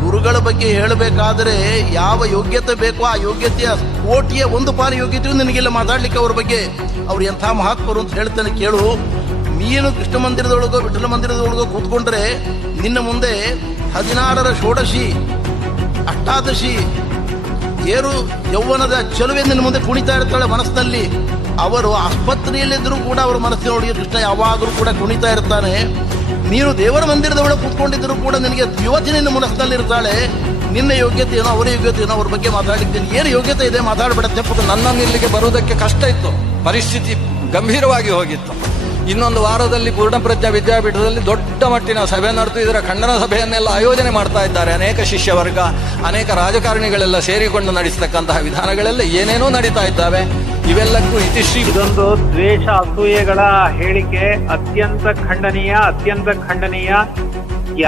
ಗುರುಗಳ ಬಗ್ಗೆ ಹೇಳಬೇಕಾದ್ರೆ ಯಾವ ಯೋಗ್ಯತೆ ಬೇಕೋ ಆ ಯೋಗ್ಯತೆಯ ಕೋಟಿಯ ಒಂದು ಪಾಲು ಯೋಗ್ಯತೆಯೂ ನಿನಗಿಲ್ಲ ಮಾತಾಡ್ಲಿಕ್ಕೆ ಅವ್ರ ಬಗ್ಗೆ. ಅವ್ರು ಎಂಥ ಮಹಾತ್ಮರು ಅಂತ ಹೇಳ್ತಾನೆ ಕೇಳು. ನೀನು ಕೃಷ್ಣ ಮಂದಿರದೊಳಗೋ ವಿಠಲ ಮಂದಿರದೊಳಗೋ ಕೂತ್ಕೊಂಡ್ರೆ ನಿನ್ನ ಮುಂದೆ 16ರ ಷೋಡಶಿ ಅಷ್ಟಾದಶಿ ಏರು ಯೌವನದ ಚೆಲುವೆ ನಿನ್ನ ಮುಂದೆ ಕುಣಿತಾ ಇರ್ತಾಳೆ ಮನಸ್ಸಿನಲ್ಲಿ. ಅವರು ಆಸ್ಪತ್ರೆಯಲ್ಲಿದ್ದರೂ ಕೂಡ ಅವರ ಮನಸ್ಸಿನೊಳಗೆ ಕೃಷ್ಣ ಯಾವಾಗಲೂ ಕೂಡ ಕುಣಿತಾ ಇರ್ತಾನೆ. ನೀನು ದೇವರ ಮಂದಿರದ ಒಳಗೆ ಕೂತ್ಕೊಂಡಿದ್ದರೂ ಕೂಡ ನಿನಗೆ ಯುವತಿ ನಿನ್ನ ಮನಸ್ಸಿನಲ್ಲಿ ಇರ್ತಾಳೆ. ನಿನ್ನ ಯೋಗ್ಯತೆ ಏನೋ ಅವರ ಯೋಗ್ಯತೆ ಏನೋ ಅವ್ರ ಬಗ್ಗೆ ಮಾತಾಡಿದ್ದೀನಿ. ಏನು ಯೋಗ್ಯತೆ ಇದೆ ಮಾತಾಡಬೇಡ ತೆಪ್ಪು. ನನ್ನನ್ನು ಇಲ್ಲಿಗೆ ಬರುವುದಕ್ಕೆ ಕಷ್ಟ ಇತ್ತು, ಪರಿಸ್ಥಿತಿ ಗಂಭೀರವಾಗಿ ಹೋಗಿತ್ತು. ಇನ್ನೊಂದು ವಾರದಲ್ಲಿ ಪೂರ್ಣಪ್ರಜ್ಞಾ ವಿದ್ಯಾಪೀಠದಲ್ಲಿ ದೊಡ್ಡ ಮಟ್ಟಿನ ಸಭೆ ನಡೆದು ಇದರ ಖಂಡನ ಸಭೆಯನ್ನೆಲ್ಲ ಆಯೋಜನೆ ಮಾಡ್ತಾ ಇದ್ದಾರೆ. ಅನೇಕ ಶಿಷ್ಯ ವರ್ಗ, ಅನೇಕ ರಾಜಕಾರಣಿಗಳೆಲ್ಲ ಸೇರಿಕೊಂಡು ನಡೆಸತಕ್ಕಂತಹ ವಿಧಾನಗಳೆಲ್ಲ ಏನೇನೋ ನಡೀತಾ ಇದ್ದಾವೆ. ಇವೆಲ್ಲಕ್ಕೂ ಇತಿಶ್ರೀ. ಇದೊಂದು ದ್ವೇಷ ಅಸೂಯೆಗಳ ಹೇಳಿಕೆ ಅತ್ಯಂತ ಖಂಡನೀಯ.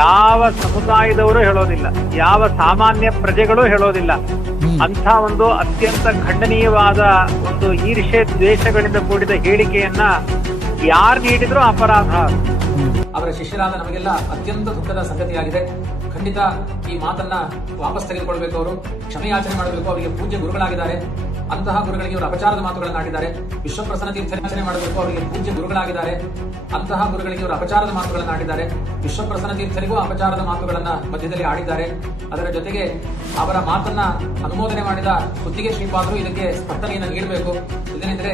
ಯಾವ ಸಮುದಾಯದವರು ಹೇಳೋದಿಲ್ಲ, ಯಾವ ಸಾಮಾನ್ಯ ಪ್ರಜೆಗಳು ಹೇಳೋದಿಲ್ಲ. ಅಂಥ ಒಂದು ಅತ್ಯಂತ ಖಂಡನೀಯವಾದ ಒಂದು ಈರ್ಷೆ ದ್ವೇಷಗಳಿಂದ ಕೂಡಿದ ಹೇಳಿಕೆಯನ್ನ ಯಾರು ನೀಡಿದ್ರು ಅಪರಾಧ. ಅವರ ಶಿಷ್ಯರಾದ ನಮಗೆಲ್ಲ ಅತ್ಯಂತ ದುಃಖದ ಸಂಗತಿಯಾಗಿದೆ. ಖಂಡಿತ ಈ ಮಾತನ್ನ ವಾಪಸ್ ತೆಗೆದುಕೊಳ್ಬೇಕು. ಅವರು ಕ್ಷಮೆಯಾಚನೆ ಮಾಡಬೇಕು. ಅವರಿಗೆ ಪೂಜ್ಯ ಗುರುಗಳಾಗಿದ್ದಾರೆ. ಅಂತಹ ಗುರುಗಳಿಗೆ ಅವರು ಅಪಚಾರದ ಮಾತುಗಳನ್ನಾಡಿದ್ದಾರೆ. ವಿಶ್ವಪ್ರಸನ್ನ ತೀರ್ಥಾಚರಣೆ ಮಾಡಬೇಕು. ಅವರಿಗೆ ಪೂಜ್ಯ ಗುರುಗಳಾಗಿದ್ದಾರೆ. ಅಂತಹ ಗುರುಗಳಿಗೆ ಅವರು ಅಪಚಾರದ ಮಾತುಗಳನ್ನಾಡಿದ್ದಾರೆ. ವಿಶ್ವಪ್ರಸನ್ನ ತೀರ್ಥರಿಗೂ ಅಪಚಾರದ ಮಾತುಗಳನ್ನ ಮಧ್ಯದಲ್ಲಿ ಆಡಿದ್ದಾರೆ. ಅದರ ಜೊತೆಗೆ ಅವರ ಮಾತನ್ನ ಅನುಮೋದನೆ ಮಾಡಿದ ಕುತ್ತಿಗೆ ಶ್ರೀಪಾದರು ಇದಕ್ಕೆ ಸ್ಪಷ್ಟನೆಯನ್ನು ನೀಡಬೇಕು. ಇದೇನೆಂದರೆ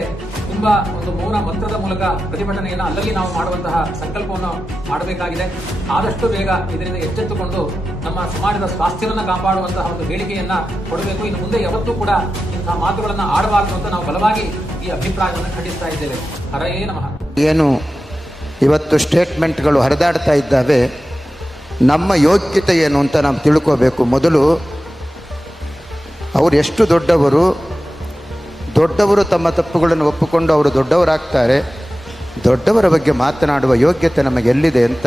ತುಂಬಾ ಒಂದು ಮೌನ ಮಂತ್ರದ ಮೂಲಕ ಪ್ರತಿಭಟನೆಯನ್ನು ಅಲ್ಲಲ್ಲಿ ನಾವು ಮಾಡುವಂತಹ ಸಂಕಲ್ಪವನ್ನು ಮಾಡಬೇಕಾಗಿದೆ. ಆದಷ್ಟು ಬೇಗ ಇದರಿಂದ ಎಚ್ಚೆತ್ತುಕೊಂಡು ನಮ್ಮ ಸಮಾಜದ ಸ್ವಾಸ್ಥ್ಯವನ್ನು ಕಾಪಾಡುವಂತಹ ಒಂದು ಹೇಳಿಕೆಯನ್ನ ಕೊಡಬೇಕು. ಇನ್ನು ಮುಂದೆ ಯಾವತ್ತೂ ಕೂಡ ಇಂತಹ ಮಾತುಗಳನ್ನ ಆಡಬಾರದು ಅಂತ ನಾವು ಬಲವಾಗಿ ಈ ಅಭಿಪ್ರಾಯವನ್ನು ಖಂಡಿಸ್ತಾ ಇದ್ದೇವೆ. ಹರಯೇ ನಮಃ. ಏನು ಇವತ್ತು ಸ್ಟೇಟ್ಮೆಂಟ್ಗಳು ಹರಿದಾಡ್ತಾ ಇದ್ದಾವೆ, ನಮ್ಮ ಯೋಗ್ಯತೆ ಏನು ಅಂತ ನಾವು ತಿಳ್ಕೋಬೇಕು. ಮೊದಲು ಅವರು ಎಷ್ಟು ದೊಡ್ಡವರು ತಮ್ಮ ತಪ್ಪುಗಳನ್ನು ಒಪ್ಪಿಕೊಂಡು ಅವರು ದೊಡ್ಡವರಾಗ್ತಾರೆ. ದೊಡ್ಡವರ ಬಗ್ಗೆ ಮಾತನಾಡುವ ಯೋಗ್ಯತೆ ನಮಗೆ ಎಲ್ಲಿದೆ ಅಂತ.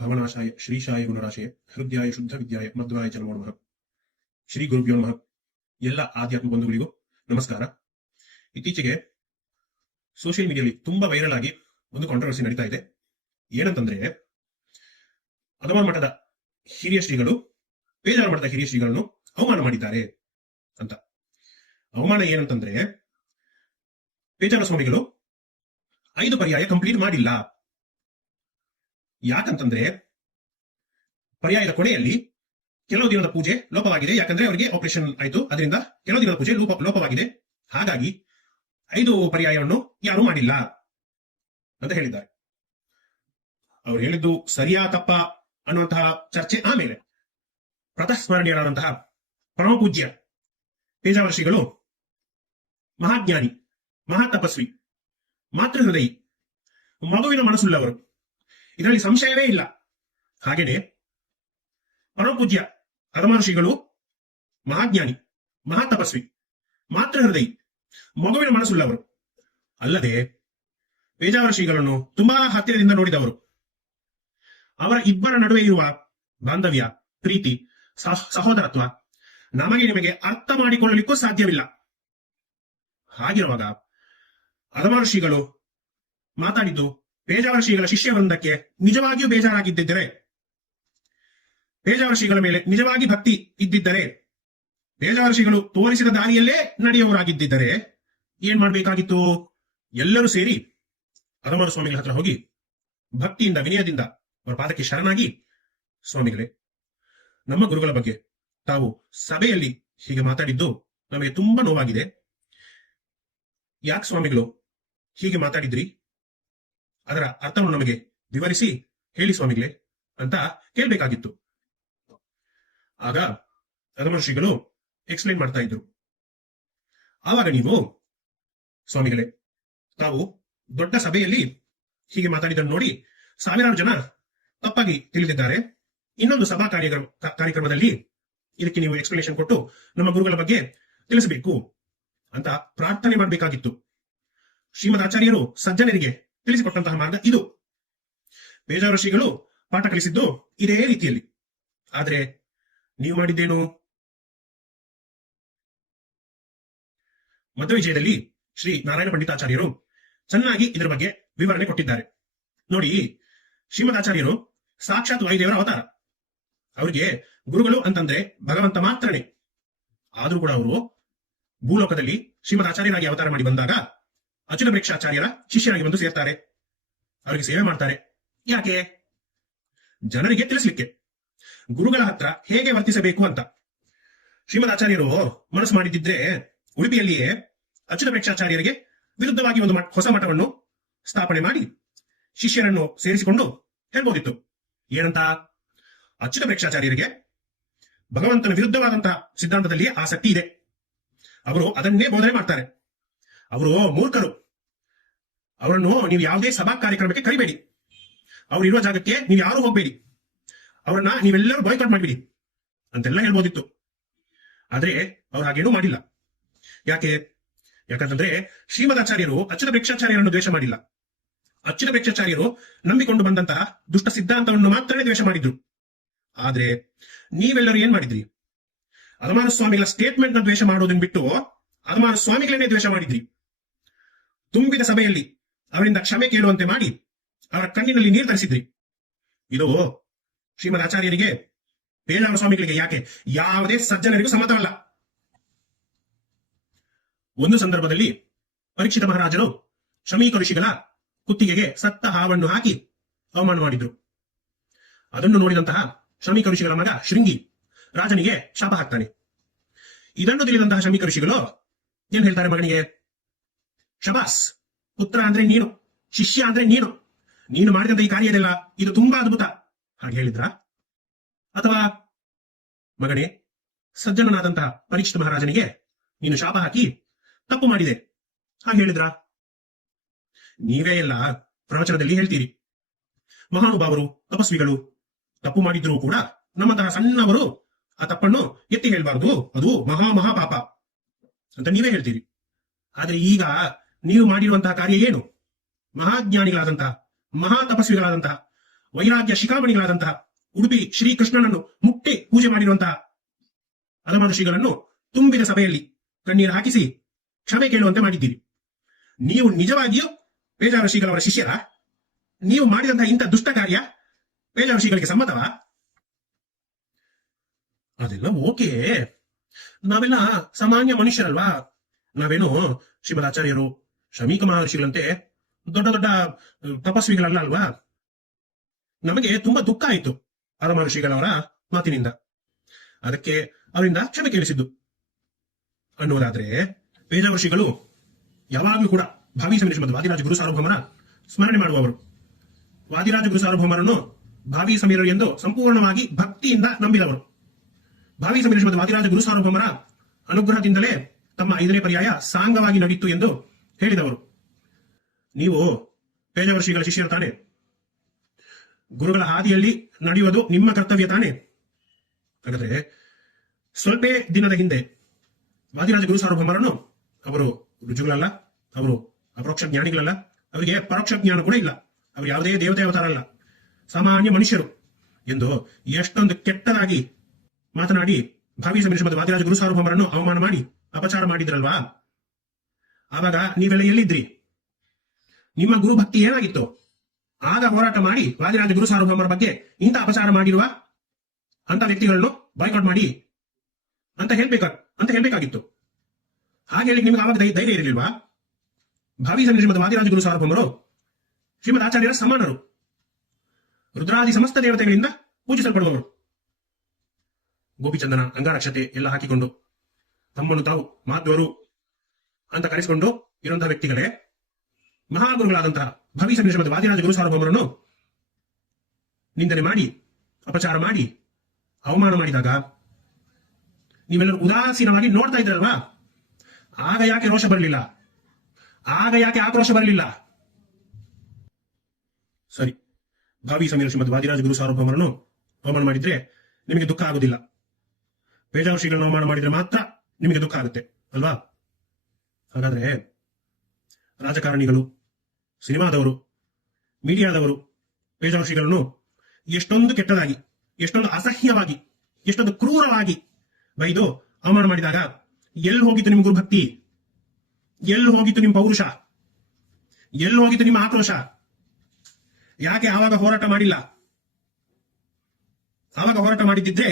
ಭವನಾಶಾಯ ಶ್ರೀಶಾಯ ಗುಣರಾಶಯ ಹೃದಯಾಯ ಶುದ್ಧ ವಿದ್ಯಾಯ ಮಧ್ವಾಯ ಚ ನಮೋ ನಮಃ. ಶ್ರೀ ಗುರುಭ್ಯೋ ನಮಃ. ಎಲ್ಲ ಆಧ್ಯಾತ್ಮ ಬಂಧುಗಳಿಗೂ ನಮಸ್ಕಾರ. ಇತ್ತೀಚೆಗೆ ಸೋಷಿಯಲ್ ಮೀಡಿಯಾದಲ್ಲಿ ತುಂಬಾ ವೈರಲ್ ಆಗಿ ಒಂದು ಕಾಂಟ್ರವರ್ಸಿ ನಡೀತಾ ಇದೆ. ಏನಂತಂದ್ರೆ, ಅದಮಾನ ಮಠದ ಹಿರಿಯ ಶ್ರೀಗಳು ಪೇಜಾವರ ಮಠದ ಹಿರಿಯ ಶ್ರೀಗಳನ್ನು ಅವಮಾನ ಮಾಡಿದ್ದಾರೆ ಅಂತ. ಅವಮಾನ ಏನಂತಂದ್ರೆ, ಪೇಜಾವರ ಸ್ವಾಮಿಗಳು 5 ಪರ್ಯಾಯ ಕಂಪ್ಲೀಟ್ ಮಾಡಿಲ್ಲ. ಯಾಕಂತಂದ್ರೆ ಪರ್ಯಾಯದ ಕೊನೆಯಲ್ಲಿ ಕೆಲವು ದಿನದ ಪೂಜೆ ಲೋಪವಾಗಿದೆ. ಯಾಕಂದ್ರೆ ಅವರಿಗೆ ಆಪರೇಷನ್ ಆಯ್ತು, ಅದರಿಂದ ಕೆಲವು ದಿನದ ಪೂಜೆ ಲೋಪವಾಗಿದೆ. ಹಾಗಾಗಿ 5 ಪರ್ಯಾಯವನ್ನು ಯಾರು ಮಾಡಿಲ್ಲ ಅಂತ ಹೇಳಿದ್ದಾರೆ. ಅವ್ರು ಹೇಳಿದ್ದು ಸರಿಯಾ ತಪ್ಪ ಅನ್ನುವಂತಹ ಚರ್ಚೆ ಆಮೇಲೆ. ಪ್ರತಃಸ್ಮರಣೀಯರಾದಂತಹ ಪರಮ ಪೂಜ್ಯ ಪೇಜಾವರ ಶ್ರೀಗಳು ಮಹಾಜ್ಞಾನಿ, ಮಹಾತಪಸ್ವಿ, ಮಾತೃ ಹೃದಯಿ, ಮಗುವಿನ ಮನಸ್ಸುಳ್ಳವರು, ಇದರಲ್ಲಿ ಸಂಶಯವೇ ಇಲ್ಲ. ಹಾಗೇನೆ ಪರಮ ಪೂಜ್ಯ ಅದಮಾನ ಶ್ರೀಗಳು ಮಹಾಜ್ಞಾನಿ, ಮಹಾತಪಸ್ವಿ, ಮಾತೃ ಹೃದಯಿ, ಮಗುವಿನ ಮನಸ್ಸುಳ್ಳವರು. ಅಲ್ಲದೆ ಪೇಜಾವರ ಶ್ರೀಗಳನ್ನು ತುಂಬಾ ಹತ್ತಿರದಿಂದ ನೋಡಿದವರು. ಅವರ ಇಬ್ಬರ ನಡುವೆ ಇರುವ ಬಾಂಧವ್ಯ, ಪ್ರೀತಿ, ಸಹೋದರತ್ವ ನಿಮಗೆ ಅರ್ಥ ಮಾಡಿಕೊಳ್ಳಲಿಕ್ಕೂ ಸಾಧ್ಯವಿಲ್ಲ. ಹಾಗಿರುವಾಗ ಅದಮಾನ ಶ್ರೀಗಳು ಮಾತಾಡಿದ್ದು ಪೇಜಾವರ ಶ್ರೀಗಳ ಶಿಷ್ಯ ವೃಂದಕ್ಕೆ ನಿಜವಾಗಿಯೂ ಬೇಜಾರಾಗಿದ್ದರೆ, ಪೇಜಾವರ ಶ್ರೀಗಳ ಮೇಲೆ ನಿಜವಾಗಿ ಭಕ್ತಿ ಇದ್ದಿದ್ದರೆ, ಪೇಜಾವರ ಶ್ರೀಗಳು ತೋರಿಸಿದ ದಾರಿಯಲ್ಲೇ ನಡೆಯುವವರಾಗಿದ್ದರೆ ಏನ್ ಮಾಡ್ಬೇಕಾಗಿತ್ತು? ಎಲ್ಲರೂ ಸೇರಿ ಅದಮಾನ ಸ್ವಾಮಿಗಳ ಹತ್ರ ಹೋಗಿ ಭಕ್ತಿಯಿಂದ, ವಿನಯದಿಂದ ಅವರ ಪಾದಕ್ಕೆ ಶರಣಾಗಿ, ಸ್ವಾಮಿಗಳೇ, ನಮ್ಮ ಗುರುಗಳ ಬಗ್ಗೆ ತಾವು ಸಭೆಯಲ್ಲಿ ಹೀಗೆ ಮಾತಾಡಿದ್ದು ನಮಗೆ ತುಂಬಾ ನೋವಾಗಿದೆ. ಯಾಕೆ ಸ್ವಾಮಿಗಳು ಹೀಗೆ ಮಾತಾಡಿದ್ರಿ? ಅದರ ಅರ್ಥವನ್ನು ನಮಗೆ ವಿವರಿಸಿ ಹೇಳಿ ಸ್ವಾಮಿಗಳೇ ಅಂತ ಕೇಳಬೇಕಾಗಿತ್ತು. ಆಗ ಅದಮಾನ ಶ್ರೀಗಳು ಎಕ್ಸ್ಪ್ಲೈನ್ ಮಾಡ್ತಾ ಇದ್ರು. ಆವಾಗ ನೀವು, ಸ್ವಾಮಿಗಳೇ, ತಾವು ದೊಡ್ಡ ಸಭೆಯಲ್ಲಿ ಹೀಗೆ ಮಾತಾಡಿದ್ದನ್ನು ನೋಡಿ ಸಾವಿರಾರು ಜನ ತಪ್ಪಾಗಿ ತಿಳಿದಿದ್ದಾರೆ. ಇನ್ನೊಂದು ಸಭಾ ಕಾರ್ಯಕ್ರಮದಲ್ಲಿ ಇದಕ್ಕೆ ನೀವು ಎಕ್ಸ್ಪ್ಲನೇಷನ್ ಕೊಟ್ಟು ನಮ್ಮ ಗುರುಗಳ ಬಗ್ಗೆ ತಿಳಿಸಬೇಕು ಅಂತ ಪ್ರಾರ್ಥನೆ ಮಾಡಬೇಕಾಗಿತ್ತು. ಶ್ರೀಮದ್ ಆಚಾರ್ಯರು ಸಜ್ಜನರಿಗೆ ತಿಳಿಸಿಕೊಟ್ಟಂತಹ ಮಾರ್ಗ ಇದು. ಪೇಜಾವರ ಶ್ರೀಗಳು ಪಾಠ ಕಲಿಸಿದ್ದು ಇದೇ ರೀತಿಯಲ್ಲಿ. ಆದ್ರೆ ನೀವು ಮಾಡಿದ್ದೇನು? ಮಧ್ವವಿಜಯದಲ್ಲಿ ಶ್ರೀ ನಾರಾಯಣ ಪಂಡಿತಾಚಾರ್ಯರು ಚೆನ್ನಾಗಿ ಇದರ ಬಗ್ಗೆ ವಿವರಣೆ ಕೊಟ್ಟಿದ್ದಾರೆ. ನೋಡಿ, ಶ್ರೀಮದಾಚಾರ್ಯರು ಸಾಕ್ಷಾತ್ ವಾಯುದೇವರ ಅವತಾರ. ಅವರಿಗೆ ಗುರುಗಳು ಅಂತಂದ್ರೆ ಭಗವಂತ ಮಾತ್ರನೇ. ಆದ್ರೂ ಕೂಡ ಅವರು ಭೂಲೋಕದಲ್ಲಿ ಶ್ರೀಮದ್ ಆಚಾರ್ಯರಾಗಿ ಅವತಾರ ಮಾಡಿ ಬಂದಾಗ ಅಚ್ಯುತ ಪ್ರೇಕ್ಷಾಚಾರ್ಯರ ಶಿಷ್ಯರಾಗಿ ಬಂದು ಸೇರ್ತಾರೆ. ಅವರಿಗೆ ಸೇವೆ ಮಾಡ್ತಾರೆ. ಯಾಕೆ? ಜನರಿಗೆ ತಿಳಿಸ್ಲಿಕ್ಕೆ, ಗುರುಗಳ ಹತ್ರ ಹೇಗೆ ವರ್ತಿಸಬೇಕು ಅಂತ. ಶ್ರೀಮದ್ ಆಚಾರ್ಯರು ಮನಸ್ಸು ಮಾಡಿದ್ದಿದ್ರೆ ಉಡುಪಿಯಲ್ಲಿಯೇ ಅಚ್ಯುತ ಪ್ರೇಕ್ಷಾಚಾರ್ಯರಿಗೆ ವಿರುದ್ಧವಾಗಿ ಒಂದು ಹೊಸ ಮಠವನ್ನು ಸ್ಥಾಪನೆ ಮಾಡಿ ಶಿಷ್ಯರನ್ನು ಸೇರಿಸಿಕೊಂಡು ಹೇಳ್ಬೋದಿತ್ತು. ಏನಂತ? ಅಚ್ಯುತ ಪ್ರೇಕ್ಷಾಚಾರ್ಯರಿಗೆ ಭಗವಂತನ ವಿರುದ್ಧವಾದಂತಹ ಸಿದ್ಧಾಂತದಲ್ಲಿ ಆಸಕ್ತಿ ಇದೆ, ಅವರು ಅದನ್ನೇ ಬೋಧನೆ ಮಾಡ್ತಾರೆ. ಅವರು ಮೂರ್ಖರು, ಅವರನ್ನು ನೀವು ಯಾವುದೇ ಸಭಾ ಕಾರ್ಯಕ್ರಮಕ್ಕೆ ಕರಿಬೇಡಿ, ಅವ್ರು ಇರುವ ಜಾಗಕ್ಕೆ ನೀವು ಯಾರು ಹೋಗ್ಬೇಡಿ, ಅವರನ್ನ ನೀವೆಲ್ಲರೂ ಬಾಯ್ಕಾಟ್ ಮಾಡಿಬಿಡಿ ಅಂತೆಲ್ಲ ಹೇಳ್ಬೋದಿತ್ತು. ಆದ್ರೆ ಅವ್ರು ಹಾಗೇನೂ ಮಾಡಿಲ್ಲ. ಯಾಕಂತಂದ್ರೆ ಶ್ರೀಮದಾಚಾರ್ಯರು ಅಚ್ಯುತ ಪ್ರೇಕ್ಷಾಚಾರ್ಯರನ್ನು ದ್ವೇಷ ಮಾಡಿಲ್ಲ. ಅಚ್ಯುತ ಪ್ರೇಕ್ಷಾಚಾರ್ಯರು ನಂಬಿಕೊಂಡು ಬಂದಂತಹ ದುಷ್ಟ ಸಿದ್ಧಾಂತವನ್ನು ಮಾತ್ರನೇ ದ್ವೇಷ ಮಾಡಿದ್ರು. ಆದ್ರೆ ನೀವೆಲ್ಲರೂ ಏನ್ ಮಾಡಿದ್ರಿ? ಅಧಮಾನ ಸ್ವಾಮಿಗಳ ಸ್ಟೇಟ್ಮೆಂಟ್ ನ ದ್ವೇಷ ಮಾಡೋದನ್ನ ಬಿಟ್ಟು ಅಧಮಾನ ಸ್ವಾಮಿಗಳನ್ನೇ ದ್ವೇಷ ಮಾಡಿದ್ರಿ. ತುಂಬಿದ ಸಭೆಯಲ್ಲಿ ಅವರಿಂದ ಕ್ಷಮೆ ಕೇಳುವಂತೆ ಮಾಡಿ ಅವರ ಕಣ್ಣಿನಲ್ಲಿ ನೀರು ತರಿಸಿದ್ರಿ. ಇದು ಶ್ರೀಮದ್ ಆಚಾರ್ಯರಿಗೆ, ಪೇಜಾವರ ಸ್ವಾಮಿಗಳಿಗೆ, ಯಾಕೆ ಯಾವುದೇ ಸಜ್ಜನರಿಗೂ ಸಮ್ಮತವಲ್ಲ. ಒಂದು ಸಂದರ್ಭದಲ್ಲಿ ಪರೀಕ್ಷಿತ ಮಹಾರಾಜರು ಶಮೀಕ ಋಷಿಗಳ ಕುತ್ತಿಗೆಗೆ ಸತ್ತ ಹಾವನ್ನು ಹಾಕಿ ಅವಮಾನ ಮಾಡಿದ್ರು. ಅದನ್ನು ನೋಡಿದಂತಹ ಶಮೀಕ ಋಷಿಗಳ ಮಗ ಶೃಂಗಿ ರಾಜನಿಗೆ ಶಾಪ ಹಾಕ್ತಾನೆ. ಇದನ್ನು ತಿಳಿದಂತಹ ಶಮೀಕ ಋಷಿಗಳು ಏನ್ ಹೇಳ್ತಾರೆ ಮಗನಿಗೆ? ಶಬಾಸ್, ಪುತ್ರ ಅಂದ್ರೆ ನೀನು, ಶಿಷ್ಯ ಅಂದ್ರೆ ನೀನು ಮಾಡಿದಂತ ಈ ಕಾರ್ಯ ಇದೆಲ್ಲ ಇದು ತುಂಬಾ ಅದ್ಭುತ ಹಾಗೆ ಹೇಳಿದ್ರ? ಅಥವಾ ಮಗನೇ, ಸಜ್ಜನನಾದಂತಹ ಪರೀಕ್ಷಿತ ಮಹಾರಾಜನಿಗೆ ನೀನು ಶಾಪ ಹಾಕಿ ತಪ್ಪು ಮಾಡಿದೆ ಹಾಗೆ ಹೇಳಿದ್ರ? ನೀವೇ ಎಲ್ಲ ಪ್ರವಚನದಲ್ಲಿ ಹೇಳ್ತೀರಿ, ಮಹಾನುಭಾವರು ತಪಸ್ವಿಗಳು ತಪ್ಪು ಮಾಡಿದ್ರು ಕೂಡ ನಮ್ಮಂತಹ ಸಣ್ಣವರು ಆ ತಪ್ಪನ್ನು ಎತ್ತಿ ಹೇಳ್ಬಾರ್ದು, ಅದು ಮಹಾ ಪಾಪ ಅಂತ ನೀವೇ ಹೇಳ್ತೀರಿ. ಆದ್ರೆ ಈಗ ನೀವು ಮಾಡಿರುವಂತಹ ಕಾರ್ಯ ಏನು? ಮಹಾಜ್ಞಾನಿಗಳಾದಂತಹ, ಮಹಾ ತಪಸ್ವಿಗಳಾದಂತಹ, ವೈರಾಗ್ಯ ಶಿಖಾಮಣಿಗಳಾದಂತಹ ಉಡುಪಿ ಶ್ರೀಕೃಷ್ಣನನ್ನು ಮುಟ್ಟಿ ಪೂಜೆ ಮಾಡಿರುವಂತಹ ಅಧಮಾನ ಶ್ರೀಗಳನ್ನು ತುಂಬಿದ ಸಭೆಯಲ್ಲಿ ಕಣ್ಣೀರು ಹಾಕಿಸಿ ಕ್ಷಮೆ ಕೇಳುವಂತೆ ಮಾಡಿದ್ದೀರಿ. ನೀವು ನಿಜವಾಗಿಯೂ ಪೇಜಾವರ ಶ್ರೀಗಳವರ ಶಿಷ್ಯರ? ನೀವು ಮಾಡಿದಂತಹ ಇಂಥ ದುಷ್ಟ ಕಾರ್ಯ ಪೇಜಾವರ ಶ್ರೀಗಳಿಗೆ ಸಮ್ಮತವಾ? ಅದೆಲ್ಲ ಓಕೆ, ನಾವೆಲ್ಲ ಸಾಮಾನ್ಯ ಮನುಷ್ಯರಲ್ವಾ, ನಾವೇನು ಶ್ರೀಮದ್ ಆಚಾರ್ಯರು ಶಮೀಕ ಮಹರ್ಷಿಗಳಂತೆ ದೊಡ್ಡ ದೊಡ್ಡ ತಪಸ್ವಿಗಳಲ್ಲ ಅಲ್ವಾ. ನಮಗೆ ತುಂಬಾ ದುಃಖ ಆಯಿತು ಅಧಮಾನ ಶ್ರೀಗಳವರ ಮಾತಿನಿಂದ, ಅದಕ್ಕೆ ಅವರಿಂದ ಕ್ಷಮೆ ಕೇಳಿಸಿದ್ದು ಅನ್ನೋದಾದ್ರೆ, ಪೇಜಾವರ ಶ್ರೀಗಳು ಯಾವಾಗಲೂ ಕೂಡ ಭಾವಿ ಸಮೀರ ಶ್ರೀಮದ್ ವಾದಿರಾಜ ಗುರು ಸಾರ್ವಭೌಮರ ಸ್ಮರಣೆ ಮಾಡುವವರು. ವಾದಿರಾಜ ಗುರು ಸಾರ್ವಭೌಮರನ್ನು ಭಾವಿ ಸಮೀರರು ಎಂದು ಸಂಪೂರ್ಣವಾಗಿ ಭಕ್ತಿಯಿಂದ ನಂಬಿದವರು. ಭಾವಿ ಸಮೀರ ಶ್ರೀಮದ್ ವಾದಿರಾಜ ಗುರು ಸಾರ್ವಭೌಮರ ಅನುಗ್ರಹದಿಂದಲೇ ತಮ್ಮ 5ನೇ ಪರ್ಯಾಯ ಸಾಂಗವಾಗಿ ನಡೀತು ಎಂದು ಹೇಳಿದವರು. ನೀವು ಪೇಜಾವರ ಶ್ರೀಗಳ ಶಿಷ್ಯರು ತಾನೆ, ಗುರುಗಳ ಹಾದಿಯಲ್ಲಿ ನಡೆಯುವುದು ನಿಮ್ಮ ಕರ್ತವ್ಯ ತಾನೆ. ಹಾಗಾದ್ರೆ ಸ್ವಲ್ಪ ದಿನದ ಹಿಂದೆ ವಾದಿರಾಜ ಗುರು ಸಾರ್ವಭೌಮರನ್ನು, ಅವರು ರುಜುಗಳಲ್ಲ, ಅವರು ಅಪರೋಕ್ಷ ಜ್ಞಾನಿಗಳಲ್ಲ, ಅವರಿಗೆ ಪರೋಕ್ಷ ಜ್ಞಾನ ಕೂಡ ಇಲ್ಲ, ಅವರು ಯಾವುದೇ ದೇವತೆ ಅವತಾರ ಅಲ್ಲ, ಸಾಮಾನ್ಯ ಮನುಷ್ಯರು ಎಂದು ಎಷ್ಟೊಂದು ಕೆಟ್ಟದಾಗಿ ಮಾತನಾಡಿ ಭಾವಿ ಸಮೀರ ಶ್ರೀಮದ್ ವಾದಿರಾಜ ಗುರು ಸಾರ್ವಭೌಮರನ್ನು ಅವಮಾನ ಮಾಡಿ ಅಪಚಾರ ಮಾಡಿದ್ರಲ್ವಾ. ಆವಾಗ ನೀವೆಲ್ಲ ಎಲ್ಲಿದ್ರಿ? ನಿಮ್ಮ ಗುರು ಭಕ್ತಿ ಏನಾಗಿತ್ತು? ಆಗ ಹೋರಾಟ ಮಾಡಿ ವಾದಿರಾಜ ಗುರು ಸಾರ್ವಭೌಮರ ಬಗ್ಗೆ ಇಂಥ ಅಪಚಾರ ಮಾಡಿರುವ ಅಂತ ವ್ಯಕ್ತಿಗಳನ್ನು ಬಾಯ್ಕಾಟ್ ಮಾಡಿ ಅಂತ ಹೇಳ್ಬೇಕಾಗಿತ್ತು. ಹಾಗೆ ಹೇಳಿ ನಿಮ್ಗೆ ಆವಾಗ ಧೈರ್ಯ ಇರಲಿಲ್ವಾ? ಭಾವಿ ಸಮೀರ ಶ್ರೀಮದ್ ವಾದಿರಾಜ ಗುರು ಸಾರ್ವಭೌಮರು ಶ್ರೀಮದ್ ಆಚಾರ್ಯರ ಸಮಾನರು, ರುದ್ರಾದಿ ಸಮಸ್ತ ದೇವತೆಗಳಿಂದ ಪೂಜಿಸಲ್ಪಡುವವರು. ಗೋಪಿಚಂದನ, ಅಂಗಾರಕ್ಷತೆ ಎಲ್ಲ ಹಾಕಿಕೊಂಡು ತಮ್ಮನ್ನು ತಾವು ಮಾಧ್ವರು ಅಂತ ಕರೆಸಿಕೊಂಡು ಇರುವಂತಹ ವ್ಯಕ್ತಿಗಳೇ ಮಹಾಗುರುಗಳಾದಂತಹ ಭಾವಿ ಸಮೀರ ಶ್ರೀಮದ್ ವಾದಿರಾಜ ಗುರು ಸಾರ್ವಭೌಮರನ್ನು ನಿಂದನೆ ಮಾಡಿ, ಅಪಚಾರ ಮಾಡಿ, ಅವಮಾನ ಮಾಡಿದಾಗ ನೀವೆಲ್ಲರೂ ಉದಾಸೀನವಾಗಿ ನೋಡ್ತಾ ಇದ್ರಲ್ವಾ. ಆಗ ಯಾಕೆ ರೋಷ ಬರಲಿಲ್ಲ? ಆಗ ಯಾಕೆ ಆಕ್ರೋಶ ಬರಲಿಲ್ಲ? ಸರಿ, ಭಾವಿ ಸಮೀರ ಶ್ರೀಮದ್ ವಾದಿರಾಜ ಗುರು ಸಾರ್ವಭೌಮರನ್ನು ಅವಮಾನ ಮಾಡಿದ್ರೆ ನಿಮಗೆ ದುಃಖ ಆಗುದಿಲ್ಲ, ಪೇಜಾವರ ಶ್ರೀಗಳನ್ನು ಅವಮಾನ ಮಾಡಿದ್ರೆ ಮಾತ್ರ ನಿಮಗೆ ದುಃಖ ಆಗುತ್ತೆ ಅಲ್ವಾ? ಹಾಗಾದ್ರೆ ರಾಜಕಾರಣಿಗಳು, ಸಿನಿಮಾದವರು, ಮೀಡಿಯಾದವರು ಪೇಜಾವರ ಶ್ರೀಗಳನ್ನು ಎಷ್ಟೊಂದು ಕೆಟ್ಟದಾಗಿ, ಎಷ್ಟೊಂದು ಅಸಹ್ಯವಾಗಿ, ಎಷ್ಟೊಂದು ಕ್ರೂರವಾಗಿ ಬೈದು ಅವಮಾನ ಮಾಡಿದಾಗ ಎಲ್ಲಿ ಹೋಗಿತ್ತು ನಿಮ್ಮ ಗುರುಭಕ್ತಿ? ಎಲ್ಲಿ ಹೋಗಿತ್ತು ನಿಮ್ಮ ಪೌರುಷ? ಎಲ್ಲಿ ಹೋಗಿತ್ತು ನಿಮ್ಮ ಆಕ್ರೋಶ? ಯಾಕೆ ಆವಾಗ ಹೋರಾಟ ಮಾಡಿಲ್ಲ? ಆವಾಗ ಹೋರಾಟ ಮಾಡಿದ್ದಿದ್ರೆ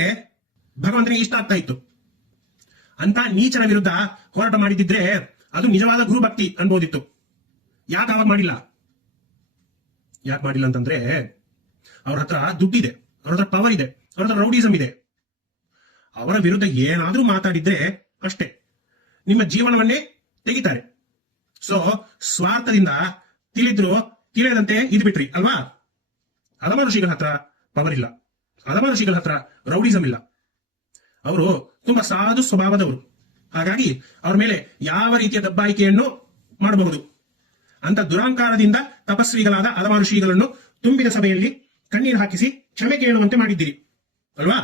ಭಗವಂತನಿಗೆ ಇಷ್ಟ ಆಗ್ತಾ ಇತ್ತು. ಅಂತ ನೀಚರ ವಿರುದ್ಧ ಹೋರಾಟ ಮಾಡಿದ್ದಿದ್ರೆ ಅದು ನಿಜವಾದ ಗುರುಭಕ್ತಿ ಅನ್ಬೋದಿತ್ತು. ಯಾಕೆ ಆವಾಗ ಮಾಡಿಲ್ಲ? ಯಾಕೆ ಮಾಡಿಲ್ಲ ಅಂತಂದ್ರೆ ಅವ್ರ ಹತ್ರ ದುಡ್ಡಿದೆ, ಅವ್ರ ಹತ್ರ ಪವರ್ ಇದೆ, ಅವ್ರ ಹತ್ರ ರೌಡಿಸಂ ಇದೆ. ಅವರ ವಿರುದ್ಧ ಏನಾದ್ರೂ ಮಾತಾಡಿದ್ರೆ ಅಷ್ಟೇ ನಿಮ್ಮ ಜೀವನವನ್ನೇ ತೆಗಿತಾರೆ. ಸೊ ಸ್ವಾರ್ಥದಿಂದ ತಿಳಿದ್ರು ತಿಳಿಯದಂತೆ ಇದು ಬಿಟ್ರಿ ಅಲ್ವಾ? ಅದಮ ಋಷಿಗಳ ಹತ್ರ ಪವರ್ ಇಲ್ಲ, ಅದಮ ಋಷಿಗಳ ಹತ್ರ ರೌಡಿಸಂ ಇಲ್ಲ. ಅವರು ತುಂಬಾ ಸಾಧು ಸ್ವಭಾವದವರು. ಹಾಗಾಗಿ ಅವ್ರ ಮೇಲೆ ಯಾವ ರೀತಿಯ ದಬ್ಬಾಯಿಕೆಯನ್ನು ಮಾಡಬಹುದು ಅಂತ ದುರಾಂಕಾರದಿಂದ ತಪಸ್ವಿಗಳಾದ ಅದಮ ಋಷಿಗಳನ್ನು ತುಂಬಿದ ಸಭೆಯಲ್ಲಿ ಕಣ್ಣೀರು ಹಾಕಿಸಿ ಕ್ಷಮೆ ಕೇಳುವಂತೆ ಮಾಡಿದ್ದೀರಿ ಅಲ್ವಾ?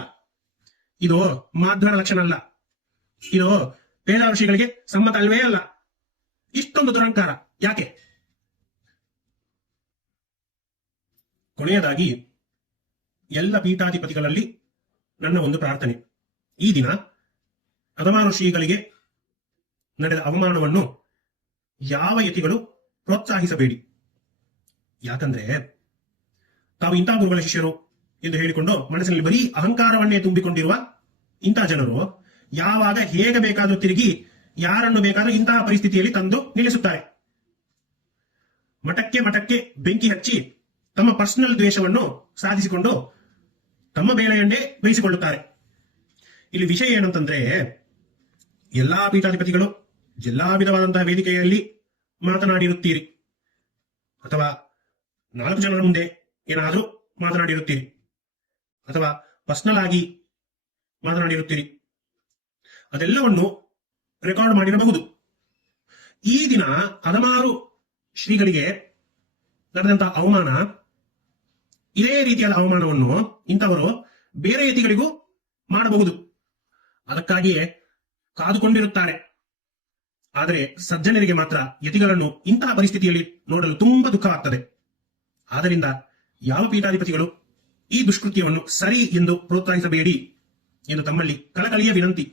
ಇದು ಮಾಧ್ವರ ಲಕ್ಷಣ ಅಲ್ಲ, ಇದು ವೇದ ಋಷಿಗಳಿಗೆ ಸಮ್ಮತ ಅಲ್ವೇ ಅಲ್ಲ. ಇಷ್ಟೊಂದು ದುರಂಕಾರ ಯಾಕೆ? ಕೊನೆಯದಾಗಿ ಎಲ್ಲ ಪೀಠಾಧಿಪತಿಗಳಲ್ಲಿ ನನ್ನ ಒಂದು ಪ್ರಾರ್ಥನೆ. ಈ ದಿನ ಅದಮ ಋಷಿಗಳಿಗೆ ನಡೆದ ಅವಮಾನವನ್ನು ಯಾವ ಯತಿಗಳು ಪ್ರೋತ್ಸಾಹಿಸಬೇಡಿ. ಯಾಕಂದ್ರೆ ತಾವು ಇಂಥ ಗುರುಗಳ ಶಿಷ್ಯರು ಎಂದು ಹೇಳಿಕೊಂಡು ಮನಸ್ಸಿನಲ್ಲಿ ಬರೀ ಅಹಂಕಾರವನ್ನೇ ತುಂಬಿಕೊಂಡಿರುವ ಇಂಥ ಜನರು ಯಾವಾಗ ಹೇಗೆ ಬೇಕಾದರೂ ತಿರುಗಿ ಯಾರನ್ನು ಬೇಕಾದರೂ ಇಂತಹ ಪರಿಸ್ಥಿತಿಯಲ್ಲಿ ತಂದು ನಿಲ್ಲಿಸುತ್ತಾರೆ. ಮಠಕ್ಕೆ ಬೆಂಕಿ ಹಚ್ಚಿ ತಮ್ಮ ಪರ್ಸನಲ್ ದ್ವೇಷವನ್ನು ಸಾಧಿಸಿಕೊಂಡು ತಮ್ಮ ಬೇಳೆಯನ್ನೇ ಬೇಯಿಸಿಕೊಳ್ಳುತ್ತಾರೆ. ಇಲ್ಲಿ ವಿಷಯ ಏನಂತಂದ್ರೆ, ಎಲ್ಲಾ ಪೀಠಾಧಿಪತಿಗಳು ಎಲ್ಲಾ ವಿಧವಾದಂತಹ ವೇದಿಕೆಯಲ್ಲಿ ಮಾತನಾಡಿರುತ್ತೀರಿ, ಅಥವಾ 4 ಜನರ ಮುಂದೆ ಏನಾದರೂ ಮಾತನಾಡಿರುತ್ತೀರಿ, ಅಥವಾ ಪರ್ಸನಲ್ ಆಗಿ ಮಾತನಾಡಿರುತ್ತೀರಿ. ಅದೆಲ್ಲವನ್ನು ರೆಕಾರ್ಡ್ ಮಾಡಿರಬಹುದು. ಈ ದಿನ ಹಲವಾರು ಶ್ರೀಗಳಿಗೆ ನಡೆದಂತಹ ಅವಮಾನ, ಇದೇ ರೀತಿಯಾದ ಅವಮಾನವನ್ನು ಇಂಥವರು ಬೇರೆ ಯತಿಗಳಿಗೂ ಮಾಡಬಹುದು. ಅದಕ್ಕಾಗಿಯೇ ಕಾದುಕೊಂಡಿರುತ್ತಾರೆ. ಆದರೆ ಸಜ್ಜನರಿಗೆ ಮಾತ್ರ ಯತಿಗಳನ್ನು ಇಂತಹ ಪರಿಸ್ಥಿತಿಯಲ್ಲಿ ನೋಡಲು ತುಂಬಾ ದುಃಖವಾಗ್ತದೆ. ಆದ್ದರಿಂದ ಯಾವ ಪೀಠಾಧಿಪತಿಗಳು ಈ ದುಷ್ಕೃತ್ಯವನ್ನು ಸರಿ ಎಂದು ಪ್ರೋತ್ಸಾಹಿಸಬೇಡಿ ಎಂದು ತಮ್ಮಲ್ಲಿ ಕಳಕಳಿಯ ವಿನಂತಿ.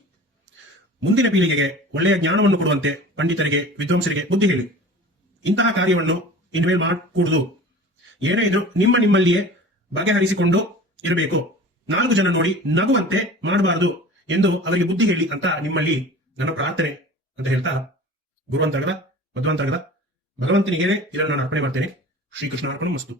ಮುಂದಿನ ಪೀಳಿಗೆಗೆ ಒಳ್ಳೆಯ ಜ್ಞಾನವನ್ನು ಕೊಡುವಂತೆ ಪಂಡಿತರಿಗೆ, ವಿದ್ವಾಂಸರಿಗೆ ಬುದ್ಧಿ ಹೇಳಿ. ಇಂತಹ ಕಾರ್ಯವನ್ನು ಇನ್ಮೇಲೆ ಮಾಡಕೂಡದು. ಏನೇ ಇದ್ರೂ ನಿಮ್ಮಲ್ಲಿಯೇ ಬಗೆಹರಿಸಿಕೊಂಡು ಇರಬೇಕು. 4 ಜನ ನೋಡಿ ನಗುವಂತೆ ಮಾಡಬಾರದು ಎಂದು ಅವರಿಗೆ ಬುದ್ಧಿ ಹೇಳಿ ಅಂತ ನಿಮ್ಮಲ್ಲಿ ನನ್ನ ಪ್ರಾರ್ಥನೆ ಅಂತ ಹೇಳ್ತಾ, ಗುರುವಂತರ್ಗದ ಮಧ್ವಂತರ್ಗದ ಭಗವಂತನಿಗೇನೆ ಇದನ್ನು ನಾನು ಅರ್ಪಣೆ ಮಾಡ್ತೇನೆ. ಶ್ರೀಕೃಷ್ಣ ಅರ್ಪಣ ಮಸ್ತು.